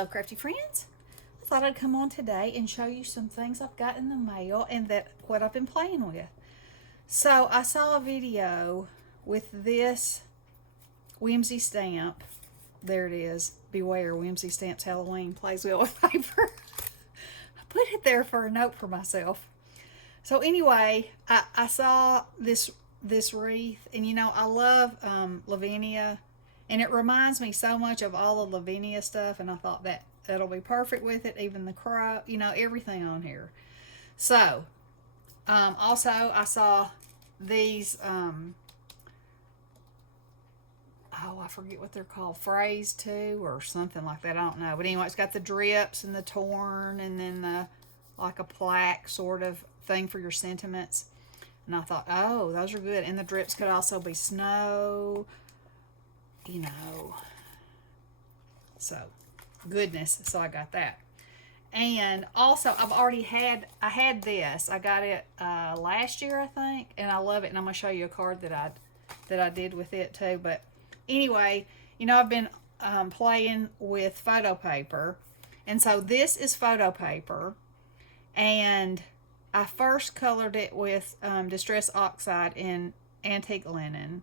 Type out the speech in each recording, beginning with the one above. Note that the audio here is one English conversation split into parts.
Hello, Crafty Friends. I thought I'd come on today and show you some things I've got in the mail and what I've been playing with. So I saw a video with this Whimsy stamp. There it is. Beware, Whimsy Stamps Halloween plays with paper. I put it there for a note for myself. So anyway, I saw this wreath, and you know I love Lavinia, and it reminds me so much of all the Lavinia stuff, and I thought that'll be perfect with it, even the crow, you know, everything on here. So also I saw these I forget what they're called, phrase two or something like that, I don't know, but anyway, it's got the drips and the torn, and then the like a plaque sort of thing for your sentiments. And I thought, oh, those are good. And the drips could also be snow, you know. So, goodness. So I got that. And also, I had this. I got it last year, I think. And I love it. And I'm going to show you a card that I did with it too. But anyway, you know, I've been playing with photo paper. And so this is photo paper. And I first colored it with Distress Oxide in Antique Linen.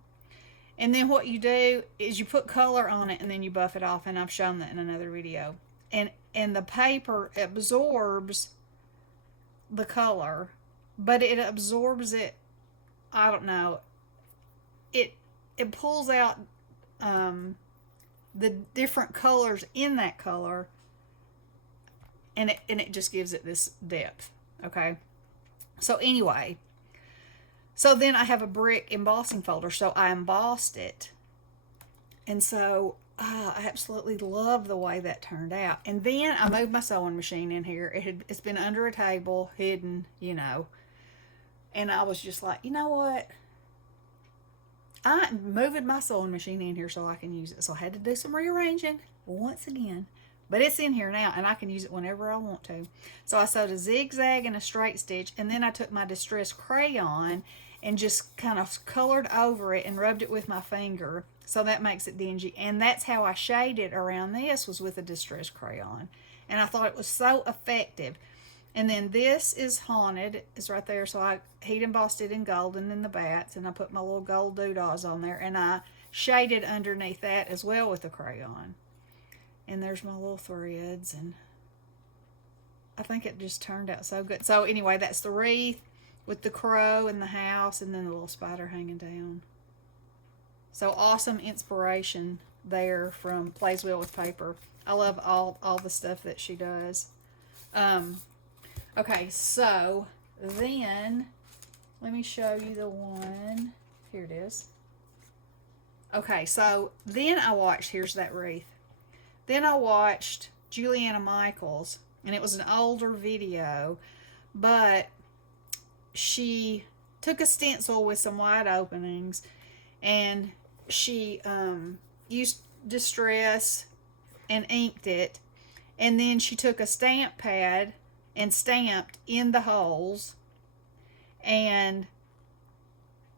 And then what you do is you put color on it and then you buff it off. And I've shown that in another video. And the paper absorbs the color, but it absorbs it, I don't know, it pulls out the different colors in that color, and it just gives it this depth. Okay, so anyway, so then I have a brick embossing folder, so I embossed it, and so I absolutely love the way that turned out. And then I moved my sewing machine in here. It's been under a table, hidden, you know, and I was just like, you know what, I'm moving my sewing machine in here so I can use it. So I had to do some rearranging once again. But it's in here now, and I can use it whenever I want to. So I sewed a zigzag and a straight stitch, and then I took my Distress crayon and just kind of colored over it and rubbed it with my finger. So that makes it dingy. And that's how I shaded around this, was with a Distress crayon. And I thought it was so effective. And then this is Haunted. It's right there. So I heat embossed it in gold, and then the bats. And I put my little gold doodahs on there. And I shaded underneath that as well with the crayon. And there's my little threads, and I think it just turned out so good. So anyway, that's the wreath with the crow and the house, and then the little spider hanging down. So awesome inspiration there from Plays Well with Paper. I love all the stuff that she does. Okay, so then let me show you the one. Here it is. Okay, so then I watched, here's that wreath. Then I watched Juliana Michaels, and it was an older video, but she took a stencil with some wide openings, and she used Distress and inked it, and then she took a stamp pad and stamped in the holes, and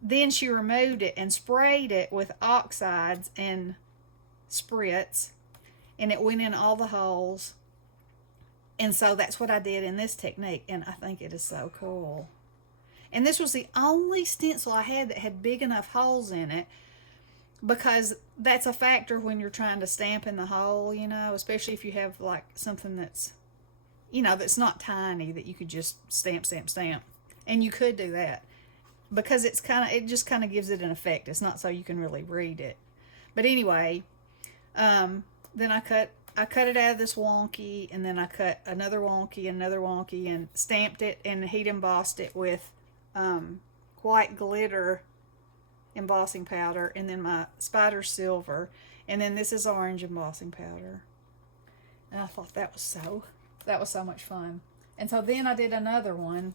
then she removed it and sprayed it with oxides and spritz, and it went in all the holes. And so that's what I did in this technique, and I think it is so cool. And this was the only stencil I had that had big enough holes in it, because that's a factor when you're trying to stamp in the hole, you know, especially if you have like something that's, you know, that's not tiny, that you could just stamp. And you could do that, because it just kind of gives it an effect. It's not so you can really read it. But anyway, then I cut it out of this wonky, and then I cut another wonky, and stamped it and heat embossed it with white glitter embossing powder, and then my spider silver, and then this is orange embossing powder. And I thought that was so much fun. And so then I did another one,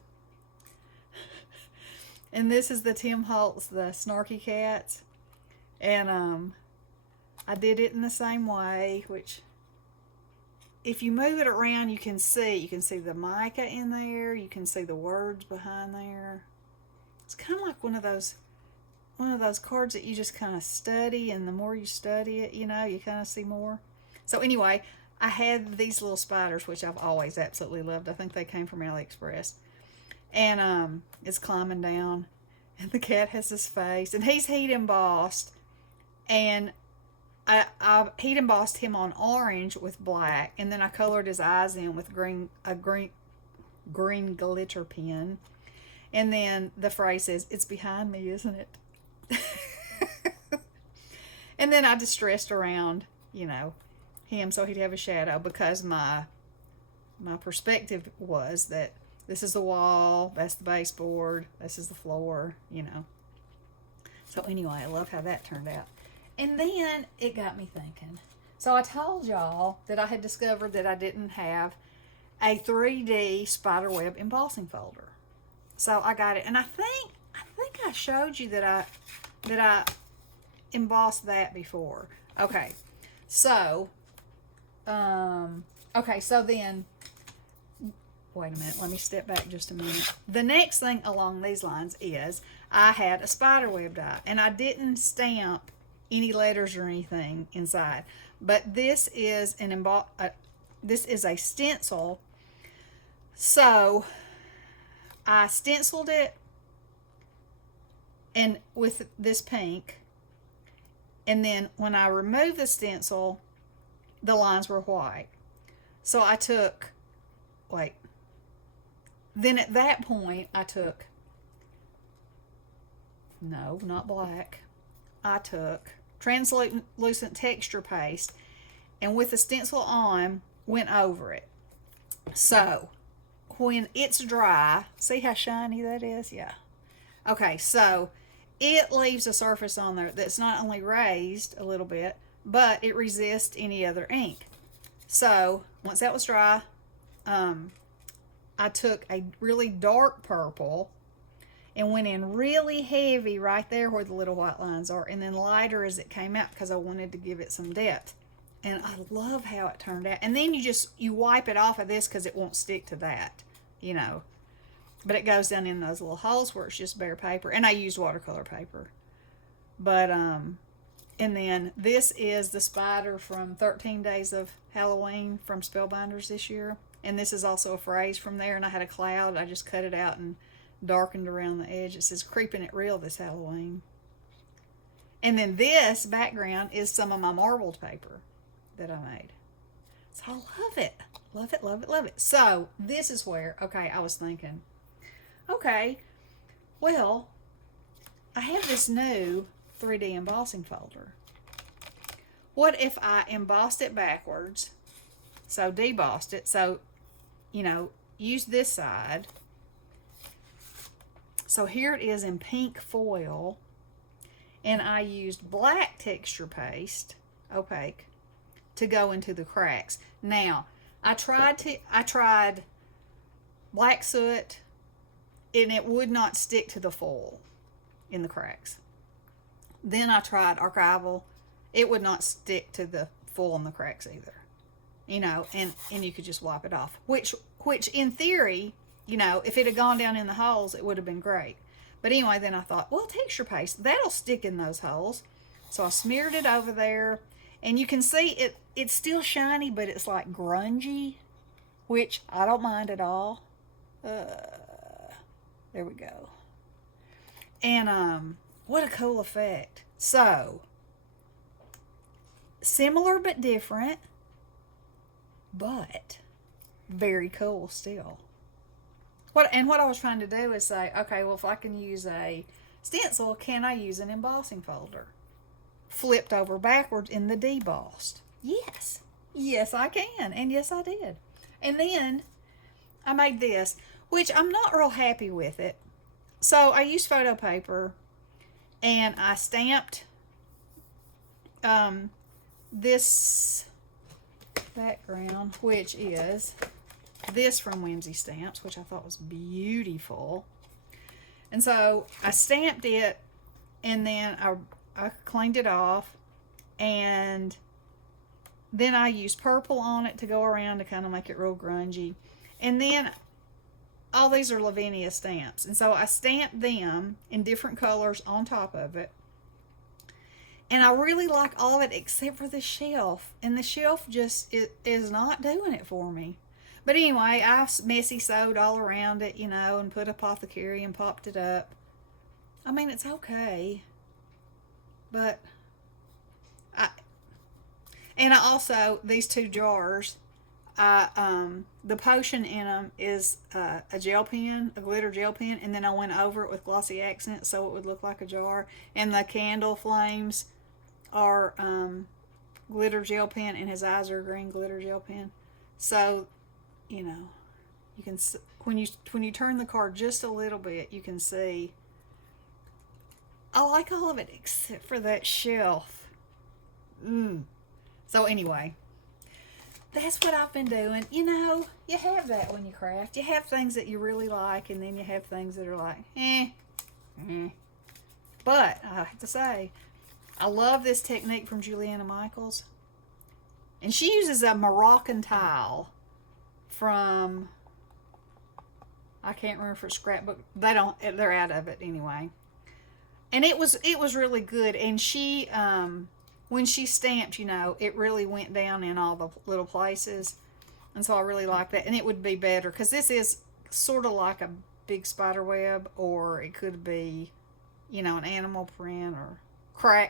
and this is the Tim Holtz, the Snarky Cats, and I did it in the same way, which if you move it around, you can see the mica in there, you can see the words behind there. It's kind of like one of those cards that you just kind of study, and the more you study it, you know, you kind of see more. So anyway, I had these little spiders, which I've always absolutely loved. I think they came from AliExpress. And it's climbing down. And the cat has his face. And he's heat embossed. And I heat embossed him on orange with black. And then I colored his eyes in with a green glitter pen. And then the phrase says, "It's behind me, isn't it?" And then I distressed around, him so he'd have a shadow, because my perspective was that this is the wall, that's the baseboard, this is the floor, So anyway, I love how that turned out. And then it got me thinking. So I told y'all that I had discovered that I didn't have a 3D spiderweb embossing folder. So I got it, and I think I showed you that I embossed that before. Okay, so then wait a minute. Let me step back just a minute. The next thing along these lines is I had a spiderweb die, and I didn't stamp any letters or anything inside, but this is this is a stencil. So I stenciled it and with this pink, and then when I removed the stencil, the lines were white. So I took, then at that point I took, no, not black, I took translucent texture paste, and with the stencil on, went over it. So when it's dry, see how shiny that is? Yeah. Okay, so it leaves a surface on there that's not only raised a little bit, but it resists any other ink. So once that was dry, I took a really dark purple and went in really heavy right there where the little white lines are, and then lighter as it came out because I wanted to give it some depth. And I love how it turned out. And then you wipe it off of this because it won't stick to that, But it goes down in those little holes where it's just bare paper. And I used watercolor paper. But, and then this is the spider from 13 Days of Halloween from Spellbinders this year. And this is also a phrase from there. And I had a cloud. I just cut it out and darkened around the edge. It says, "Creeping it real this Halloween." And then this background is some of my marbled paper that I made. So I love it. Love it, love it, love it. So this is where, I was thinking, well, I have this new 3D embossing folder. What if I embossed it backwards? So debossed it. So, use this side. So here it is in pink foil. And I used black texture paste, opaque, to go into the cracks. Now, I tried black soot, and it would not stick to the foil in the cracks. Then I tried archival. It would not stick to the foil in the cracks either. And you could just wipe it off. Which in theory, if it had gone down in the holes, it would have been great. But anyway, then I thought, well, texture paste, that'll stick in those holes. So I smeared it over there. And you can see it's still shiny, but it's like grungy, which I don't mind at all. There we go. And what a cool effect. So, similar but different, but very cool still. What I was trying to do is say, okay, well, if I can use a stencil, can I use an embossing folder? Flipped over backwards in the debossed. Yes. Yes, I can. And yes, I did. And then I made this, which I'm not real happy with it. So I used photo paper and I stamped this background, which is this from Whimsy Stamps, which I thought was beautiful. And so I stamped it, and then I cleaned it off, and then I used purple on it to go around to kind of make it real grungy. And then all these are Lavinia stamps, and so I stamped them in different colors on top of it. And I really like all of it except for the shelf. And the shelf just is not doing it for me. But anyway, I messy sewed all around it, you know, and put apothecary and popped it up. I mean, it's okay. But I also, these 2 jars, the potion in them is a gel pen, a glitter gel pen, and then I went over it with glossy accents so it would look like a jar. And the candle flames are glitter gel pen, and his eyes are green glitter gel pen. So, you know, you can, when you turn the card just a little bit, you can see. I like all of it except for that shelf. So anyway, that's what I've been doing. You know, you have that when you craft. You have things that you really like, and then you have things that are like, But I have to say, I love this technique from Juliana Michaels. And she uses a Moroccan tile from, I can't remember for scrapbook. They're out of it anyway. And it was really good. And she, when she stamped, you know, it really went down in all the little places. And so I really like that. And it would be better, because this is sort of like a big spider web, or it could be, you know, an animal print, or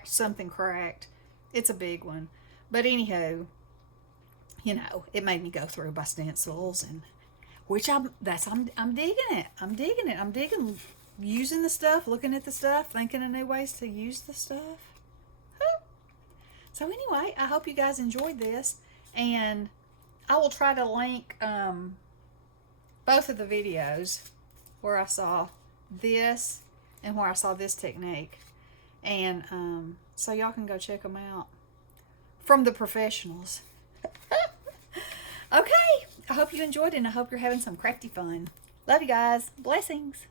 something cracked. It's a big one. But anywho, you know, it made me go through by stencils, and which I'm digging it. I'm digging using the stuff, looking at the stuff, thinking of new ways to use the stuff. So anyway, I hope you guys enjoyed this, and I will try to link both of the videos where I saw this and where I saw this technique, and so y'all can go check them out from the professionals. Okay, I hope you enjoyed it, and I hope you're having some crafty fun. Love you guys. Blessings.